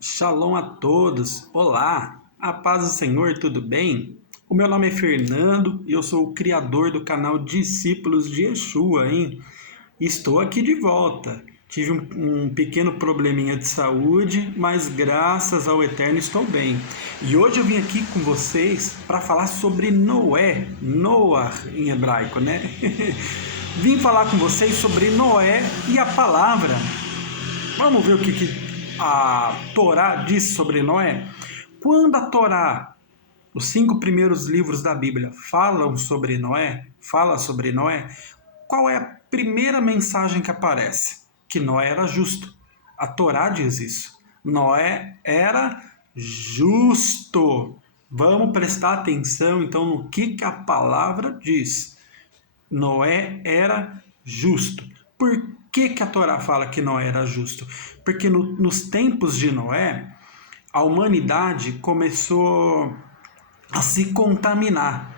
Shalom a todos, olá, a paz do Senhor, tudo bem? O meu nome é Fernando e eu sou o criador do canal Discípulos de Yeshua, hein? Estou aqui de volta. Tive um pequeno probleminha de saúde, mas graças ao Eterno estou bem. E hoje eu vim aqui com vocês para falar sobre Noé, Noah em hebraico, né? Vim falar com vocês sobre Noé e a palavra. Vamos ver o que a Torá diz sobre Noé. Quando a Torá, os 5 primeiros livros da Bíblia, fala sobre Noé, qual é a primeira mensagem que aparece? Que Noé era justo. A Torá diz isso. Noé era justo. Vamos prestar atenção então no que a palavra diz. Noé era justo. Por que a Torá fala que Noé era justo? Porque nos tempos de Noé, a humanidade começou a se contaminar.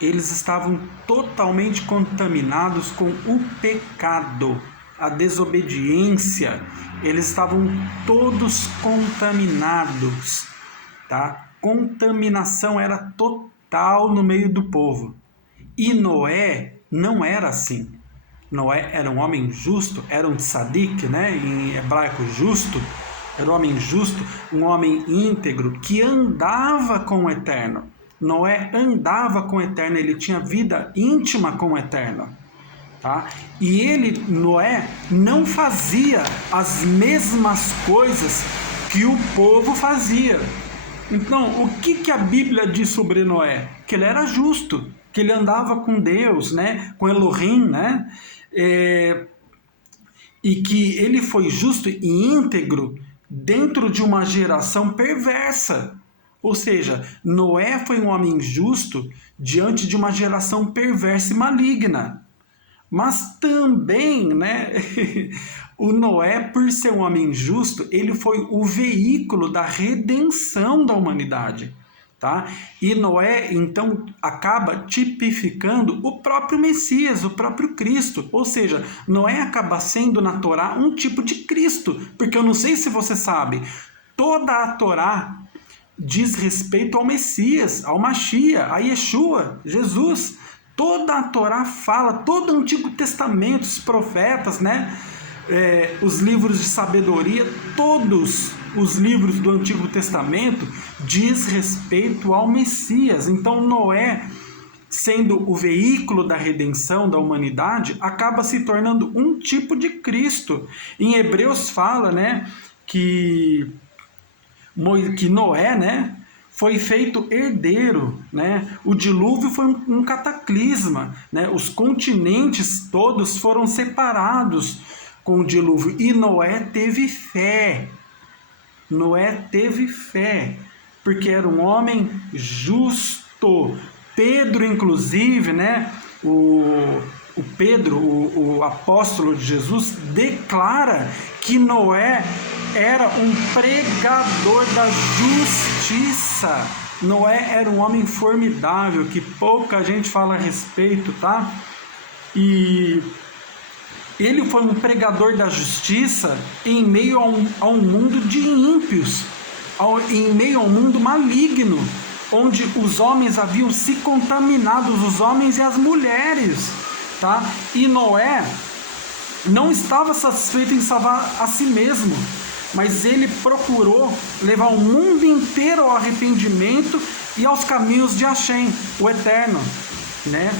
Eles estavam totalmente contaminados com o pecado, a desobediência. Eles estavam todos contaminados, tá? Contaminação era total no meio do povo. E Noé não era assim. Noé era um homem justo, era um tzadik, né? Em hebraico justo, era um homem justo, um homem íntegro, que andava com o Eterno. Noé andava com o Eterno, ele tinha vida íntima com o Eterno. Tá? E Noé, não fazia as mesmas coisas que o povo fazia. Então, o que a Bíblia diz sobre Noé? Que ele era justo, que ele andava com Deus, né? Com Elohim, né? E que ele foi justo e íntegro dentro de uma geração perversa. Ou seja, Noé foi um homem justo diante de uma geração perversa e maligna. Mas também, né, o Noé, por ser um homem justo, ele foi o veículo da redenção da humanidade, tá? E Noé, então, acaba tipificando o próprio Messias, o próprio Cristo. Ou seja, Noé acaba sendo na Torá um tipo de Cristo, porque eu não sei se você sabe, toda a Torá diz respeito ao Messias, ao Mashiach, a Yeshua, Jesus. Toda a Torá fala, todo o Antigo Testamento, os profetas, né? Os livros de sabedoria, todos os livros do Antigo Testamento diz respeito ao Messias. Então Noé, sendo o veículo da redenção da humanidade, acaba se tornando um tipo de Cristo. Em Hebreus fala, né, que Noé, né, foi feito herdeiro, né? O dilúvio foi um cataclisma, né? Os continentes todos foram separados com o dilúvio e Noé teve fé. Noé teve fé, porque era um homem justo. Pedro, inclusive, né? O Pedro, o apóstolo de Jesus, declara que Noé era um pregador da justiça. Noé era um homem formidável, que pouca gente fala a respeito, tá? E ele foi um pregador da justiça em meio a um mundo de ímpios, em meio a um mundo maligno, onde os homens haviam se contaminado, os homens e as mulheres, tá? E Noé não estava satisfeito em salvar a si mesmo, mas ele procurou levar o mundo inteiro ao arrependimento e aos caminhos de Hashem, o Eterno, né?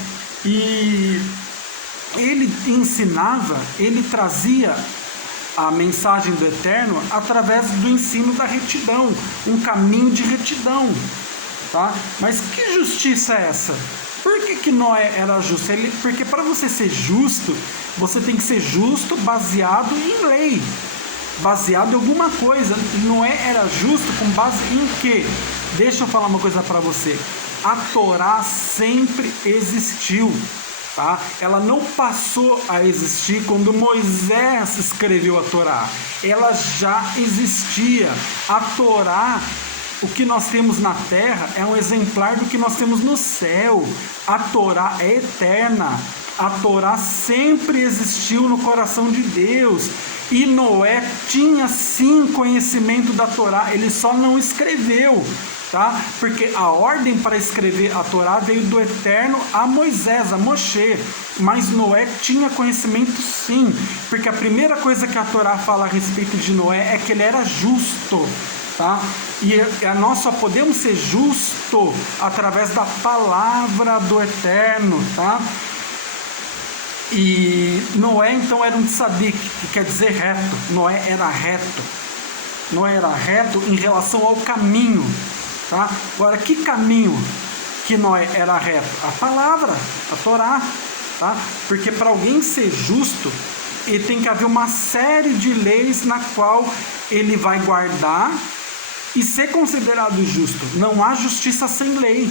E ele ensinava, ele trazia a mensagem do Eterno através do ensino da retidão, um caminho de retidão, tá? Mas que justiça é essa? Por que Noé era justo? Porque para você ser justo, você tem que ser justo baseado em lei, baseado em alguma coisa. Noé era justo com base em quê? Deixa eu falar uma coisa para você. A Torá sempre existiu, tá? Ela não passou a existir quando Moisés escreveu a Torá. Ela já existia. A Torá, o que nós temos na terra, é um exemplar do que nós temos no céu. A Torá é eterna. A Torá sempre existiu no coração de Deus. E Noé tinha sim conhecimento da Torá, ele só não escreveu, tá? Porque a ordem para escrever a Torá veio do Eterno a Moisés, a Moshe. Mas Noé tinha conhecimento sim, porque a primeira coisa que a Torá fala a respeito de Noé é que ele era justo. Tá? E nós só podemos ser justo através da palavra do Eterno, tá? E Noé então era um tzadik, que quer dizer reto. Noé era reto. Noé era reto em relação ao caminho, tá? Agora, que caminho que Noé era reto? A palavra, a Torá, tá? Porque para alguém ser justo, ele tem que haver uma série de leis na qual ele vai guardar e ser considerado justo. Não há justiça sem lei,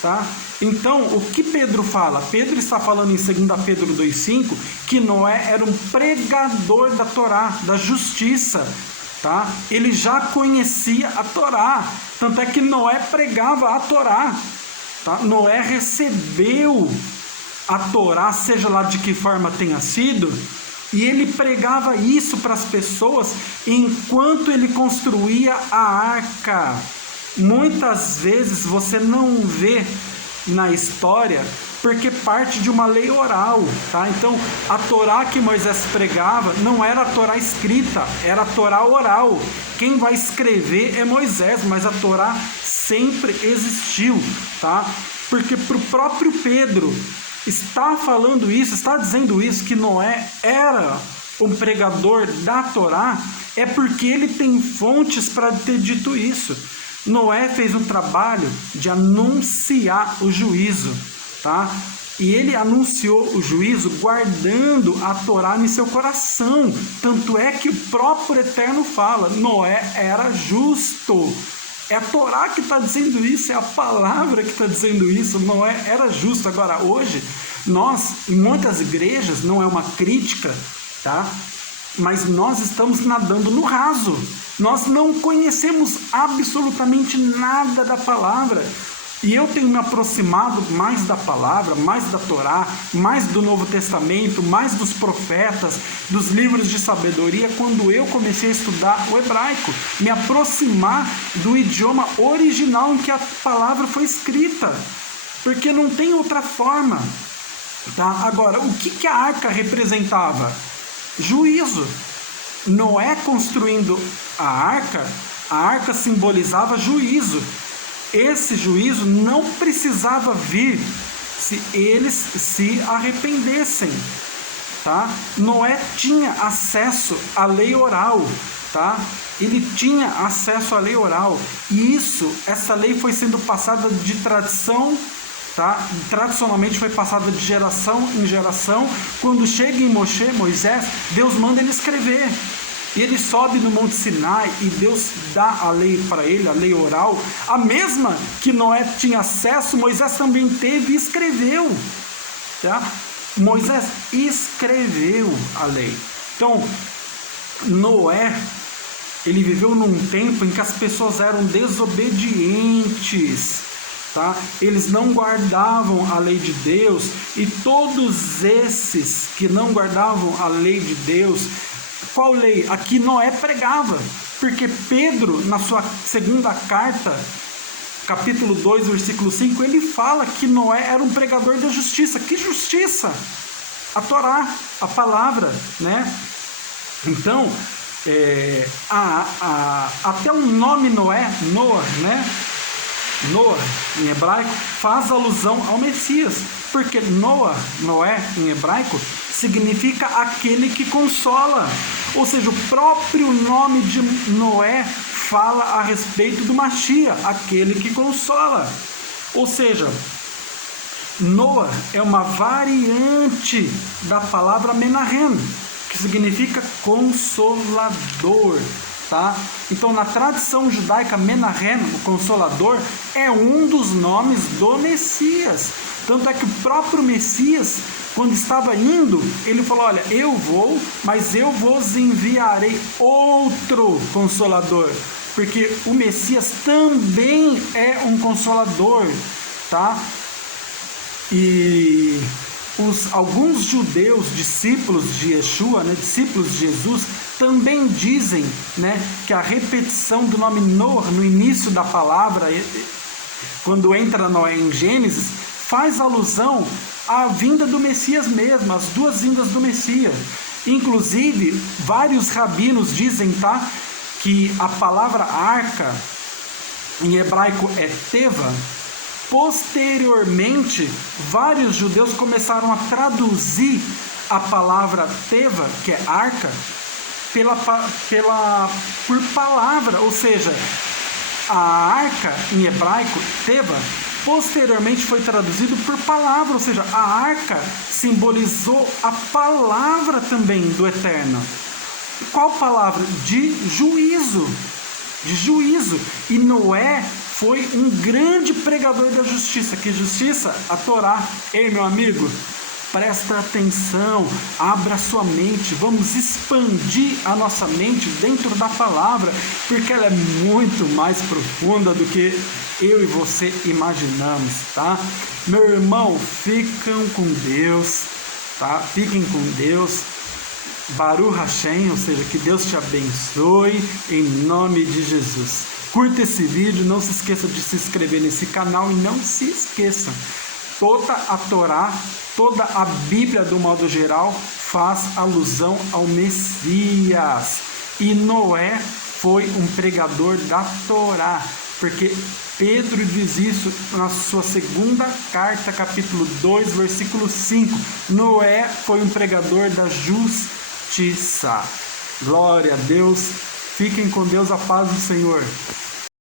tá? Então, o que Pedro fala? Pedro está falando em 2 Pedro 2,5 que Noé era um pregador da Torá, da justiça, tá? Ele já conhecia a Torá, tanto é que Noé pregava a Torá, tá? Noé recebeu a Torá, seja lá de que forma tenha sido, e ele pregava isso para as pessoas enquanto ele construía a arca. Muitas vezes você não vê na história porque parte de uma lei oral, tá? Então a Torá que Moisés pregava não era a Torá escrita, era a Torá oral. Quem vai escrever é Moisés, mas a Torá sempre existiu, tá? Porque para o próprio Pedro está falando isso, está dizendo isso, que Noé era um pregador da Torá, é porque ele tem fontes para ter dito isso. Noé fez um trabalho de anunciar o juízo, tá? E ele anunciou o juízo guardando a Torá em seu coração. Tanto é que o próprio Eterno fala, Noé era justo. É a Torá que está dizendo isso, é a palavra que está dizendo isso. Noé era justo. Agora, hoje, nós, em muitas igrejas, não é uma crítica, tá? Mas nós estamos nadando no raso. Nós não conhecemos absolutamente nada da palavra. E eu tenho me aproximado mais da palavra, mais da Torá, mais do Novo Testamento, mais dos profetas, dos livros de sabedoria, quando eu comecei a estudar o hebraico, me aproximar do idioma original em que a palavra foi escrita, porque não tem outra forma, tá? Agora, o que a arca representava? Juízo. Noé construindo a arca simbolizava juízo. Esse juízo não precisava vir se eles se arrependessem, tá? Noé tinha acesso à lei oral, tá? Ele tinha acesso à lei oral. E essa lei foi sendo passada de tradição, tá? Tradicionalmente foi passada de geração em geração. Quando chega em Moisés, Deus manda ele escrever. E ele sobe no Monte Sinai e Deus dá a lei para ele, a lei oral. A mesma que Noé tinha acesso, Moisés também teve e escreveu. Tá? Moisés escreveu a lei. Então, Noé, ele viveu num tempo em que as pessoas eram desobedientes. Tá? Eles não guardavam a lei de Deus. E todos esses que não guardavam a lei de Deus, qual lei? Aqui Noé pregava, porque Pedro, na sua segunda carta, capítulo 2, versículo 5, ele fala que Noé era um pregador da justiça. Que justiça? A Torá, a palavra, né? Então, até o nome Noé, Noah, né? Noah, em hebraico, faz alusão ao Messias, porque Noé, em hebraico, significa aquele que consola, ou seja, o próprio nome de Noé fala a respeito do Mashiach, aquele que consola, ou seja, Noah é uma variante da palavra Menahem, que significa consolador. Tá? Então, na tradição judaica, Menahem, o Consolador, é um dos nomes do Messias. Tanto é que o próprio Messias, quando estava indo, ele falou, olha, eu vou, mas eu vos enviarei outro Consolador. Porque o Messias também é um Consolador. Tá? E Alguns judeus, discípulos de Yeshua, né, discípulos de Jesus, também dizem, né, que a repetição do nome Noah no início da palavra, quando entra Noé em Gênesis, faz alusão à vinda do Messias mesmo, às duas vindas do Messias. Inclusive, vários rabinos dizem, tá, que a palavra arca em hebraico é teva. Posteriormente, vários judeus começaram a traduzir a palavra teva, que é arca, por palavra, ou seja, a arca em hebraico, teva, posteriormente foi traduzido por palavra, ou seja, a arca simbolizou a palavra também do Eterno. Qual palavra? De juízo. De juízo. E Noé foi um grande pregador da justiça. Que justiça? A Torá. Ei, meu amigo, presta atenção, abra sua mente, vamos expandir a nossa mente dentro da palavra, porque ela é muito mais profunda do que eu e você imaginamos, tá? Meu irmão, fiquem com Deus, tá? Fiquem com Deus. Baruch Hashem, ou seja, que Deus te abençoe em nome de Jesus. Curta esse vídeo, não se esqueça de se inscrever nesse canal e não se esqueça, toda a Torá, toda a Bíblia do modo geral faz alusão ao Messias. E Noé foi um pregador da Torá, porque Pedro diz isso na sua segunda carta, capítulo 2, versículo 5. Noé foi um pregador da justiça. Glória a Deus. Fiquem com Deus, a paz do Senhor.